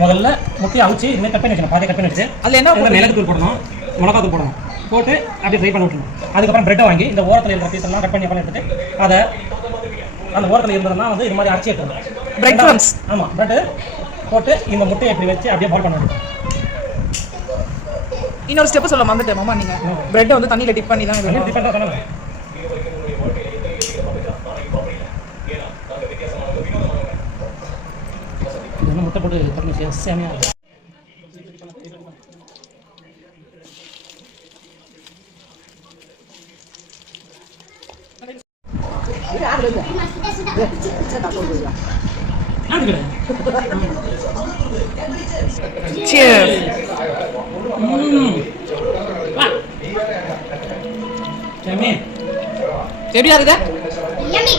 முதல்ல முட்டையை அவிச்சு இதுமாதிரி கட் பண்ணி வச்சுக்கணும். பாதி கட் பண்ணி வச்சு அதில் என்ன மிளகுத்தூள் போடணும், மிளகாத்தூள் போடணும், போட்டு அப்படியே ஃப்ரை பண்ணி விட்டுணும். அதுக்கப்புறம் பிரெட்டை வாங்கி இந்த ஓரத்தில் இருக்கிற பீஸ் எல்லாம் கட் பண்ணி எடுத்துட்டு அதை அந்த ஓரத்தில் இருந்ததுன்னா வந்து இது மாதிரி அரைச்சி எடுக்கணும். Bread crumbs. ஆமாம், பிரெட்டு போட்டு இந்த முட்டையை இப்படி வச்சு அப்படியே பால் பண்ணணும். இன்னொரு ஸ்டெப்பு சொல்ல மறந்துட்டேன் மாமா. நீங்கள் பிரெட்டை வந்து தண்ணியில் டிப் பண்ணி தான் டிப் பண்ணி தான் சொன்னாங்க. முட்டை போட்டு தண்ணி சேமியாக இருக்கும். Cheers. Yummy. எப்படியா இருக்கு? Yummy.